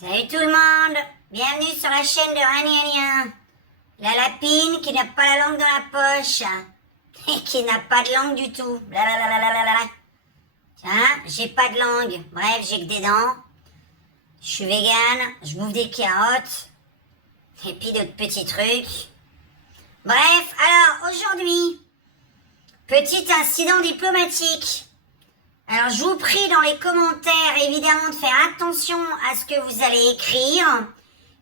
Salut tout le monde, bienvenue sur la chaîne de Rania. La lapine qui n'a pas la langue dans la poche et qui n'a pas de langue du tout. Blablabla. Tiens, j'ai pas de langue, bref, j'ai que des dents. Je suis végane, je bouffe des carottes et puis d'autres petits trucs. Bref, alors aujourd'hui, petit incident diplomatique. Alors je vous prie dans les commentaires évidemment de faire attention à ce que vous allez écrire,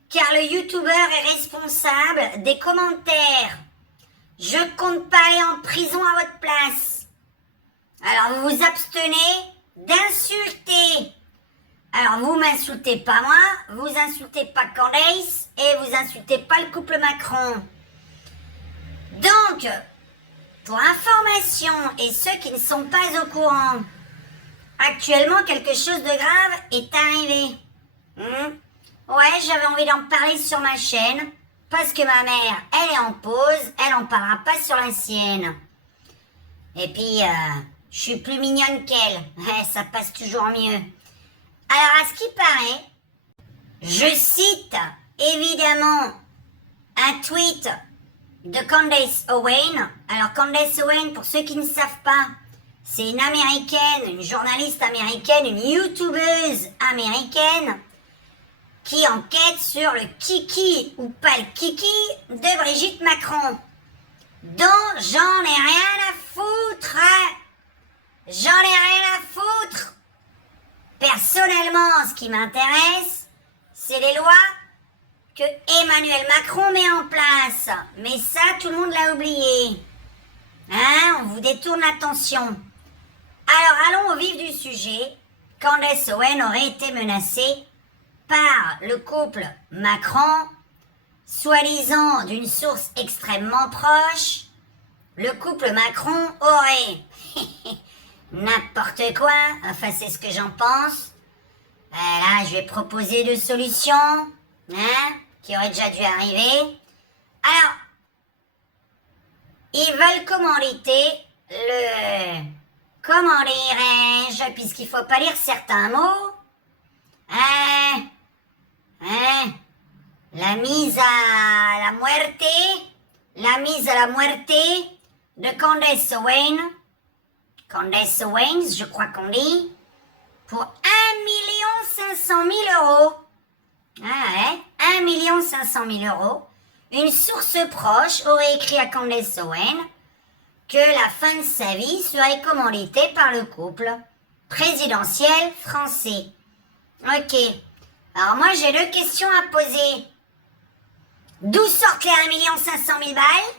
car le youtubeur est responsable des commentaires. Je compte pas aller en prison à votre place. Alors vous vous abstenez d'insulter. Alors vous m'insultez pas moi, vous insultez pas Candace et vous insultez pas le couple Macron. Donc, pour information et ceux qui ne sont pas au courant, actuellement, quelque chose de grave est arrivé. Ouais, j'avais envie d'en parler sur ma chaîne, parce que ma mère, elle est en pause, elle en parlera pas sur la sienne. Et puis, je suis plus mignonne qu'elle. Ouais, ça passe toujours mieux. Alors, à ce qui paraît, je cite, évidemment, un tweet de Candace Owen. Alors, Candace Owen, pour ceux qui ne savent pas, c'est une américaine, une journaliste américaine, une youtubeuse américaine qui enquête sur le kiki ou pas le kiki de Brigitte Macron, dont j'en ai rien à foutre. J'en ai rien à foutre. Personnellement, ce qui m'intéresse, c'est les lois que Emmanuel Macron met en place. Mais ça, tout le monde l'a oublié. Hein, on vous détourne l'attention. Alors, allons au vif du sujet. Candace Owen aurait été menacée par le couple Macron, soi-disant d'une source extrêmement proche. Le couple Macron aurait n'importe quoi, enfin c'est ce que j'en pense. Là, je vais proposer deux solutions, qui auraient déjà dû arriver. Alors, ils veulent commanditer le... Comment dirais-je, puisqu'il faut pas lire certains mots, la mise à la muerte de Candace Owen, Candace Owens, je crois qu'on dit, pour 1 500 000 euros. Ah ouais, 1 500 000 euros. Une source proche aurait écrit à Candace Owen que la fin de sa vie serait commanditée par le couple présidentiel français. Ok. Alors moi j'ai deux questions à poser. D'où sortent les 1 500 000 balles?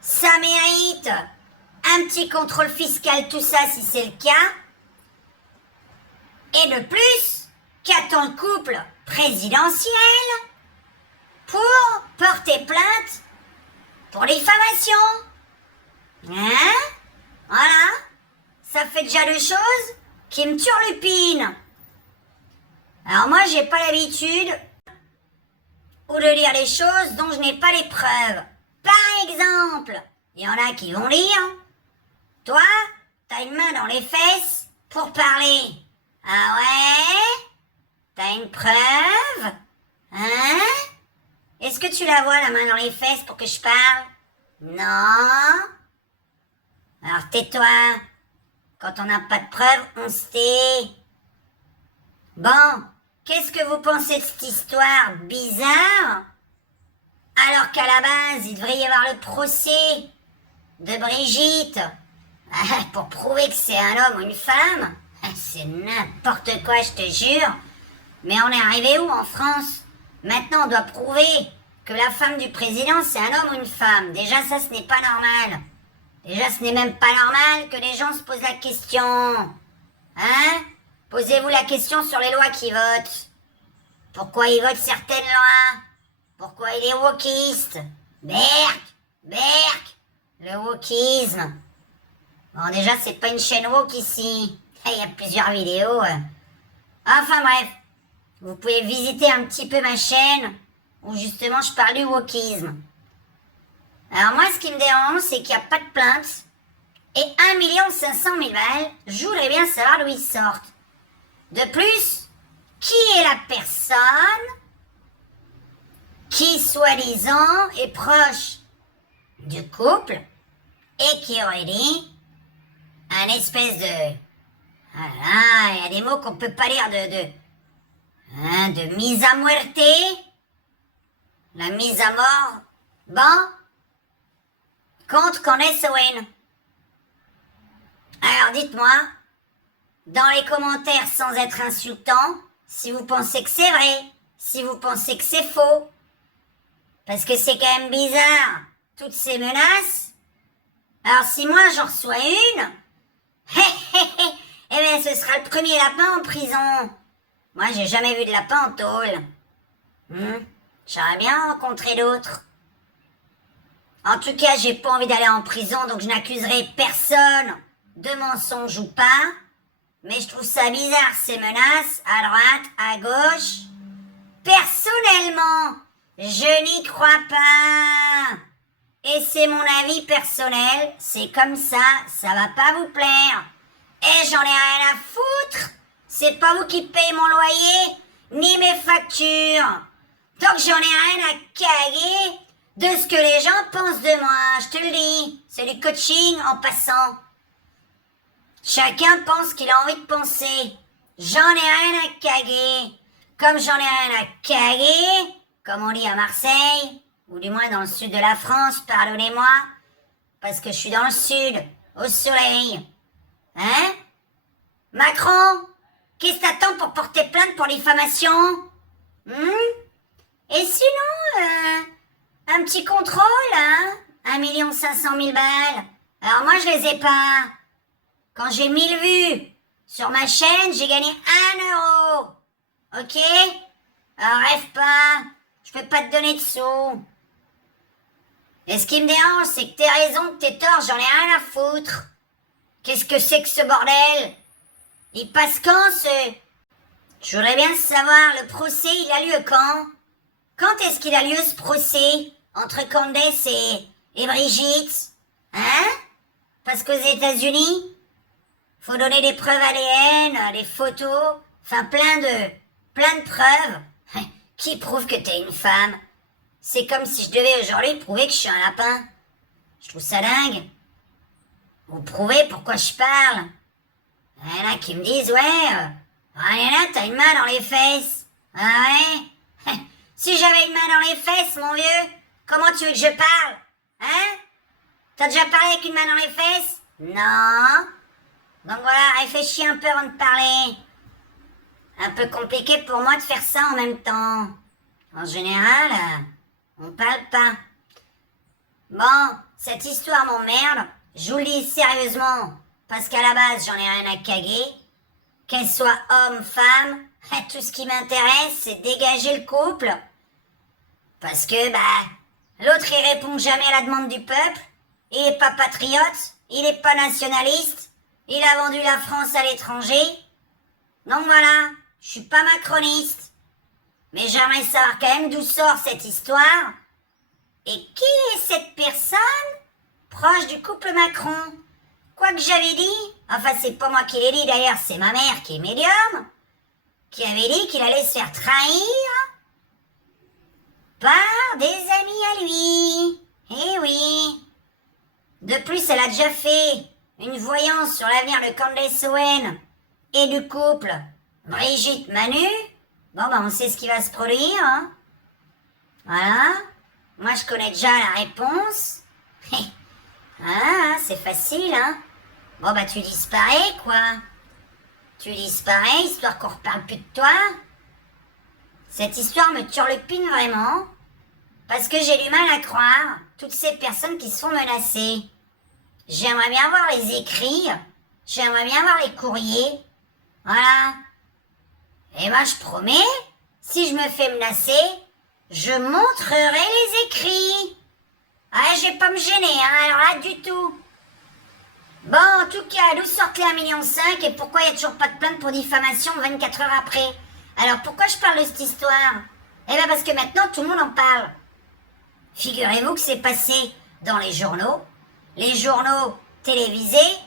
Ça mérite un petit contrôle fiscal, tout ça, si c'est le cas. Et de plus, qu'attend le couple présidentiel pour porter plainte pour diffamation? Voilà. Ça fait déjà deux choses qui me turlupinent. Alors moi, j'ai pas l'habitude ou de lire les choses dont je n'ai pas les preuves. Par exemple, il y en a qui vont lire. Toi, t'as une main dans les fesses pour parler. Ah ouais? T'as une preuve? Est-ce que tu la vois, la main dans les fesses, pour que je parle? Non. Alors tais-toi. Quand on n'a pas de preuves, on se tait. Bon, qu'est-ce que vous pensez de cette histoire bizarre? Alors qu'à la base, il devrait y avoir le procès de Brigitte pour prouver que c'est un homme ou une femme. C'est n'importe quoi, je te jure. Mais on est arrivé où en France? Maintenant, on doit prouver que la femme du président, c'est un homme ou une femme. Déjà, ça, ce n'est pas normal. Déjà, ce n'est même pas normal que les gens se posent la question. Posez-vous la question sur les lois qu'ils votent. Pourquoi ils votent certaines lois? Pourquoi il est wokiste? Berk, le wokisme. Bon, déjà, c'est pas une chaîne woke ici. Il y a plusieurs vidéos. Enfin bref, vous pouvez visiter un petit peu ma chaîne où justement je parle du wokisme. Alors moi, ce qui me dérange, c'est qu'il n'y a pas de plainte. Et 1 500 000 balles, je voudrais bien savoir d'où ils sortent. De plus, qui qui soi-disant est proche du couple et qui aurait dit un espèce de... Ah là, il y a des mots qu'on peut pas lire de mise à muerte, la mise à mort, bon, contre Candace Owen. Alors dites-moi, dans les commentaires sans être insultant, si vous pensez que c'est vrai, si vous pensez que c'est faux, parce que c'est quand même bizarre, toutes ces menaces. Alors si moi j'en reçois une, eh bien ce sera le premier lapin en prison. Moi j'ai jamais vu de lapin en tôle. J'aimerais bien rencontrer d'autres. En tout cas, j'ai pas envie d'aller en prison, donc je n'accuserai personne de mensonge ou pas. Mais je trouve ça bizarre, ces menaces, à droite, à gauche. Personnellement, je n'y crois pas. Et c'est mon avis personnel, c'est comme ça va pas vous plaire. Et j'en ai rien à foutre. C'est pas vous qui payez mon loyer, ni mes factures. Donc j'en ai rien à caguer de ce que les gens pensent de moi, je te le dis. C'est du coaching en passant. Chacun pense qu'il a envie de penser. J'en ai rien à caguer. Comme j'en ai rien à caguer, comme on dit à Marseille, ou du moins dans le sud de la France, pardonnez-moi, parce que je suis dans le sud, au soleil. Hein? Macron, qu'est-ce que t'attends pour porter plainte pour diffamation? Et sinon, un petit contrôle, hein? 1 500 000 balles. Alors moi, je les ai pas. Quand j'ai 1000 vues sur ma chaîne, j'ai gagné 1 euro. Ok? Alors rêve pas, je peux pas te donner de sous. Et ce qui me dérange, c'est que t'aies raison, que t'aies tort, j'en ai rien à foutre. Qu'est-ce que c'est que ce bordel? Il passe quand ce... Je voudrais bien savoir, le procès, il a lieu quand? Quand est-ce qu'il a lieu ce procès entre Candace et Brigitte? Hein? Parce qu'aux États-Unis, faut donner des preuves ADN, des photos, enfin plein de preuves qui prouvent que t'es une femme. C'est comme si je devais aujourd'hui prouver que je suis un lapin. Je trouve ça dingue. Vous prouvez pourquoi je parle. Il y en a qui me disent, ouais, Ariana, t'as une main dans les fesses. Ah ouais? Si j'avais une main dans les fesses, mon vieux, comment tu veux que je parle? Hein? T'as déjà parlé avec une main dans les fesses? Non. Donc voilà, réfléchis un peu avant de parler. Un peu compliqué pour moi de faire ça en même temps. En général, on parle pas. Bon, cette histoire m'emmerde. Je vous le dis sérieusement, parce qu'à la base, j'en ai rien à caguer. Qu'elle soit homme, femme, tout ce qui m'intéresse, c'est dégager le couple. Parce que, l'autre, il répond jamais à la demande du peuple. Il est pas patriote, il est pas nationaliste. Il a vendu la France à l'étranger. Donc voilà, je suis pas macroniste. Mais j'aimerais savoir quand même d'où sort cette histoire. Et qui est cette personne proche du couple Macron? Quoi que j'avais dit, enfin c'est pas moi qui l'ai dit d'ailleurs, c'est ma mère qui est médium, qui avait dit qu'il allait se faire trahir par des amis à lui. Eh oui. De plus, elle a déjà fait une voyance sur l'avenir de Candace Owen et du couple Brigitte Manu. Bon, on sait ce qui va se produire, hein. Voilà. Moi, je connais déjà la réponse. Ah, c'est facile, hein. Bon, tu disparais, quoi. Tu disparais, histoire qu'on reparle plus de toi. Cette histoire me turlupine vraiment, parce que j'ai du mal à croire toutes ces personnes qui se font menacer. J'aimerais bien voir les écrits, j'aimerais bien voir les courriers. Voilà. Et moi, je promets, si je me fais menacer, je montrerai les écrits. Ah, je vais pas me gêner, hein, alors là, du tout. Bon, en tout cas, d'où sortent les 1,5 million et pourquoi il n'y a toujours pas de plainte pour diffamation 24 heures après? Alors, pourquoi je parle de cette histoire? Eh bien, parce que maintenant, tout le monde en parle. Figurez-vous que c'est passé dans les journaux télévisés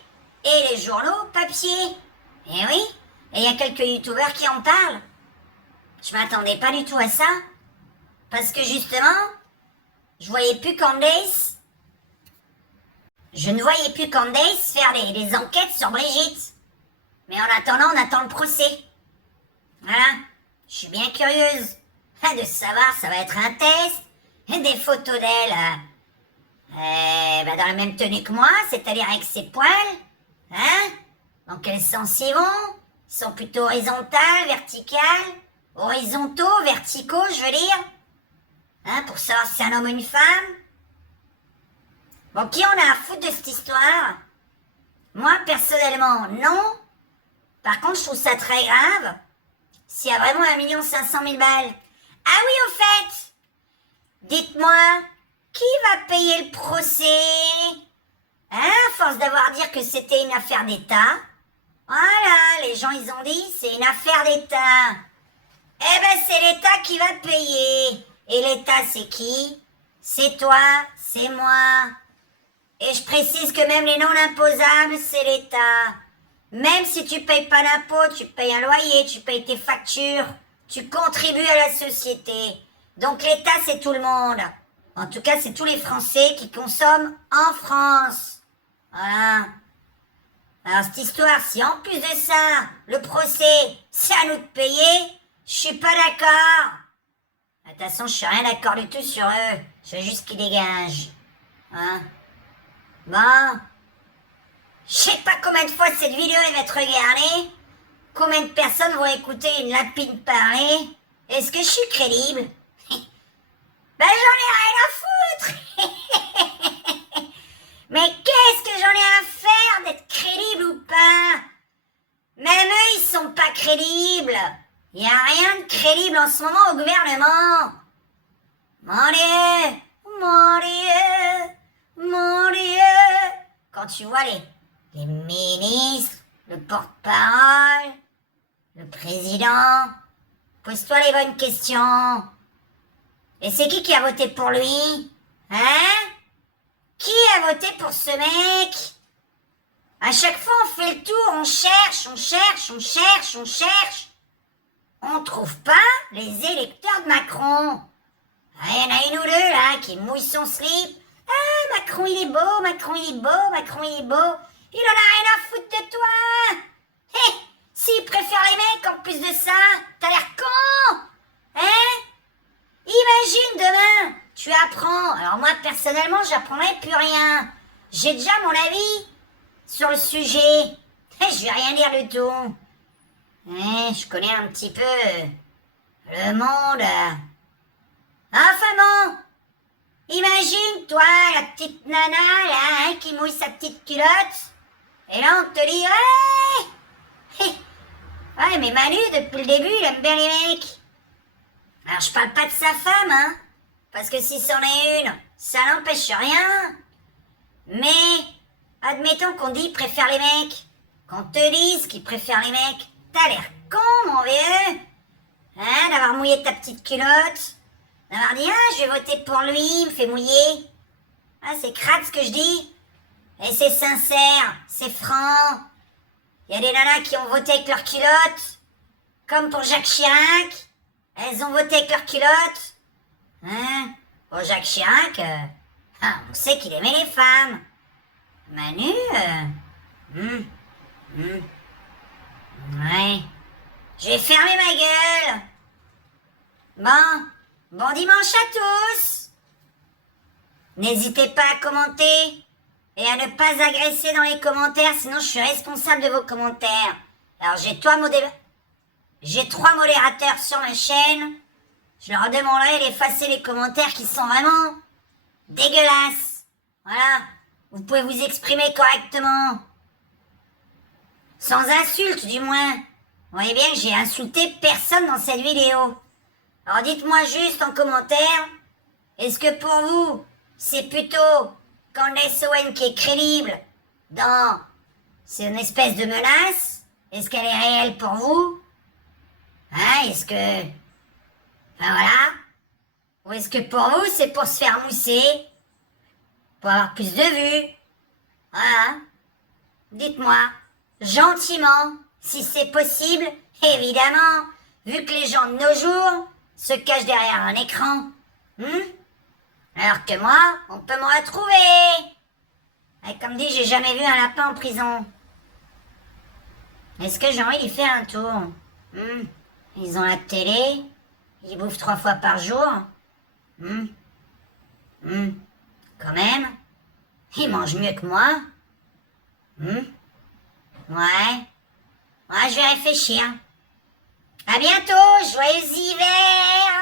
et les journaux papier. Eh oui, et il y a quelques youtubeurs qui en parlent. Je m'attendais pas du tout à ça. Parce que justement, je ne voyais plus Candace faire des enquêtes sur Brigitte. Mais en attendant, on attend le procès. Voilà, je suis bien curieuse de savoir, ça va être un test, des photos d'elle dans la même tenue que moi, c'est-à-dire avec ses poils. Hein? Dans quel sens ils vont? Ils sont plutôt horizontales, verticales, horizontaux, verticaux, je veux dire. Hein, pour savoir si c'est un homme ou une femme. Bon, qui on a à foutre de cette histoire? Moi, personnellement, non. Par contre, je trouve ça très grave s'il y a vraiment 1 500 000 balles. Ah oui, au fait, dites-moi, qui va payer le procès? Hein, à force d'avoir dit que c'était une affaire d'État. Voilà, les gens, ils ont dit, c'est une affaire d'État. Eh ben, c'est l'État qui va payer. Et l'État, c'est qui? C'est toi, c'est moi. Et je précise que même les non imposables, c'est l'État. Même si tu payes pas d'impôts, tu payes un loyer, tu payes tes factures, tu contribues à la société. Donc l'État, c'est tout le monde. En tout cas, c'est tous les Français qui consomment en France. Voilà. Alors cette histoire, si en plus de ça, le procès, c'est à nous de payer, je suis pas d'accord. De toute façon, je suis rien d'accord du tout sur eux. Je veux juste qu'ils dégagent. Hein? Bon. Je sais pas combien de fois cette vidéo va être regardée. Combien de personnes vont écouter une lapine parler. Est-ce que je suis crédible? Ben j'en ai rien à foutre. Mais qu'est-ce que j'en ai à faire d'être crédible ou pas? Même eux, ils sont pas crédibles. Il n'y a rien de crédible en ce moment au gouvernement. Mon Dieu, mon Dieu, mon Dieu. Quand tu vois les ministres, le porte-parole, le président, pose-toi les bonnes questions. Et c'est qui a voté pour lui? Hein? Qui a voté pour ce mec? À chaque fois, on fait le tour, on cherche, on cherche, on cherche, on cherche. On trouve pas les électeurs de Macron. Ah, il y en a une ou deux, là, qui mouille son slip. Ah, Macron, il est beau, Macron, il est beau, Macron, il est beau. Il en a rien à foutre de toi. Hé, s'il préfère les mecs en plus de ça, t'as l'air con. Hein? Imagine demain, tu apprends. Alors moi, personnellement, j'apprendrai plus rien. J'ai déjà mon avis sur le sujet. Je vais rien dire du tout. Je connais un petit peu le monde. Enfin bon, imagine, toi, la petite nana, là, qui mouille sa petite culotte. Et là, on te dit, ouais, ouais, mais Manu, depuis le début, il aime bien les mecs. Alors, je parle pas de sa femme, hein, parce que si c'en est une, ça n'empêche rien. Mais, admettons qu'on dit qu'il préfère les mecs, qu'on te dise qu'il préfère les mecs, t'as l'air con, mon vieux, hein, d'avoir mouillé ta petite culotte, d'avoir dit, ah, je vais voter pour lui, il me fait mouiller. Ah, c'est crade ce que je dis. Et c'est sincère, c'est franc. Il y a des nanas qui ont voté avec leur culotte, comme pour Jacques Chirac. Elles ont voté avec leur culotte. Hein? Bon, Jacques Chirac, on sait qu'il aimait les femmes. Manu, ouais. Je vais fermer ma gueule. Bon dimanche à tous. N'hésitez pas à commenter et à ne pas agresser dans les commentaires, sinon je suis responsable de vos commentaires. Alors j'ai 3 modérateurs sur ma chaîne. Je leur demanderai d'effacer les commentaires qui sont vraiment dégueulasses. Voilà. Vous pouvez vous exprimer correctement. Sans insulte, du moins. Vous voyez bien que j'ai insulté personne dans cette vidéo. Alors dites-moi juste en commentaire, est-ce que pour vous, c'est plutôt Candace Owen qui est crédible dans c'est une espèce de menace? Est-ce qu'elle est réelle pour vous? Hein, est-ce que... Enfin voilà. Ou est-ce que pour vous, c'est pour se faire mousser? Pour avoir plus de vues? Voilà. Dites-moi, gentiment, si c'est possible, évidemment, vu que les gens de nos jours se cachent derrière un écran Alors que moi, on peut me retrouver. Et comme dit, j'ai jamais vu un lapin en prison. Est-ce que j'ai envie d'y faire un tour? Ils ont la télé. Ils bouffent 3 fois par jour. Quand même. Ils mangent mieux que moi. Ouais, je vais réfléchir. À bientôt, joyeux hiver!